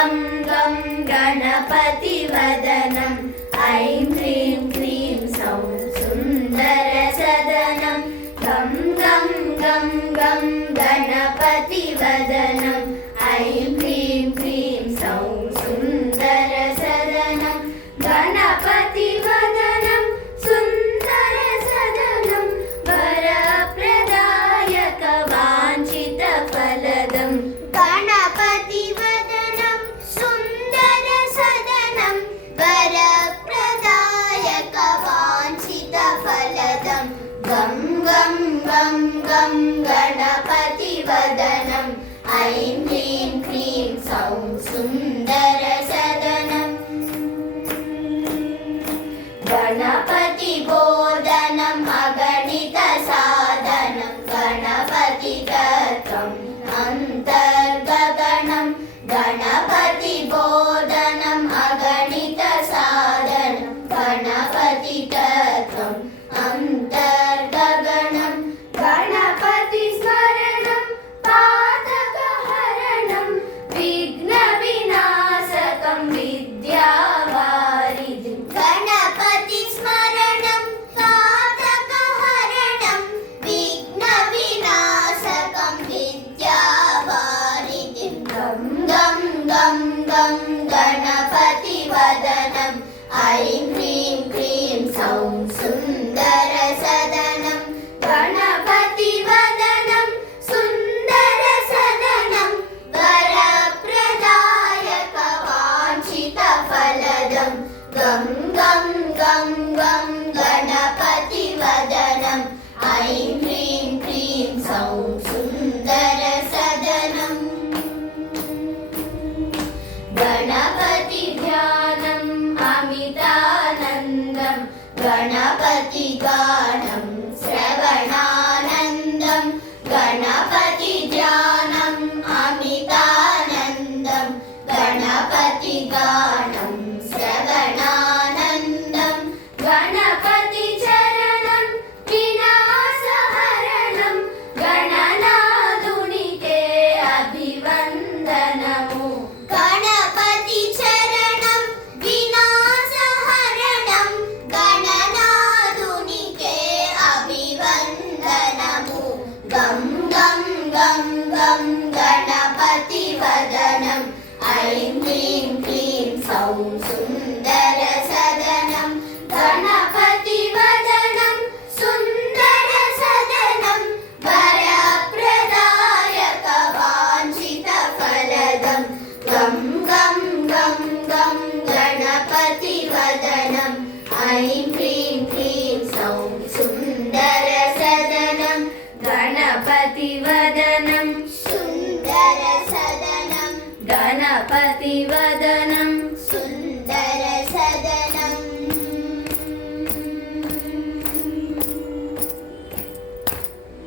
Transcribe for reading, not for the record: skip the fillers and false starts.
गं गं गणपतिवदनं ऐं ह्रीं क्लीं सौं सुन्दरसदनं गं गं गं गं गणपतिवदनं ऐं ह्रीं क्लीं सौं सुन्दरसदनं गणपतिवदनं सुन्दरसदनं वरप्रदायकवाञ्छितफलदम् गणपतिवदनं सुन्दरसदनं वरप्रदायकवाञ्छितफलदं गं गं गं गं गणपतिवदनं ऐं ह्रीं क्लीं सौं सुन्दरसदनं गणपतिबोधनम् अगणितसाधनं गणपतितत्त्वम् अन्तर्गगणं गणपतिबोधनम् अगणितसाधनं गणपतितत्त्वम् अन्तर्गगणं गणपतिस्मरणं पातकहरणं विघ्नविनाशकं विद्यावारिधिं गणपतिस्मरणं पातकहरणं विघ्नविनाशकं विद्यावारिधिं गं गं गं गं गणपतिवदनं ऐं ह्रीं क्लीं सौं सुन्दरसदनं गणपतिवदनं सुन्दरसदनं वरप्रदायकवाञ्छितफलदं गं गं गं गं गणपतिवदनं ऐं ह्रीं क्लीं सौं सुन्दरसदनं गणपतिध्यानम् अमितानन्दं गणपतिगानं श्रवणानन्दं गणपतिध्यानम् अमितानन्दं गणपतिगानं श्रवणानन्दं गणपतिचरणं विनाशहरणं गणनादुनिके अभिवन्दनमु गणपतिचरणं विनाशहरणं गणनादुनिके अभिवन्दनमु गं गं गं गं गणपतिवदनं ऐं ह्रीं क्लीं सौं सुन्दरसदनं गणपतिवदनं सुन्दरसदनं वरप्रदायकवाञ्छितफलदं गं गं गं गं गणपतिवदनं ऐं ह्रीं क्लीं सौं सुन्दरसदनं गणपतिवदनं सुन्दरसदनं गणपतिवदनं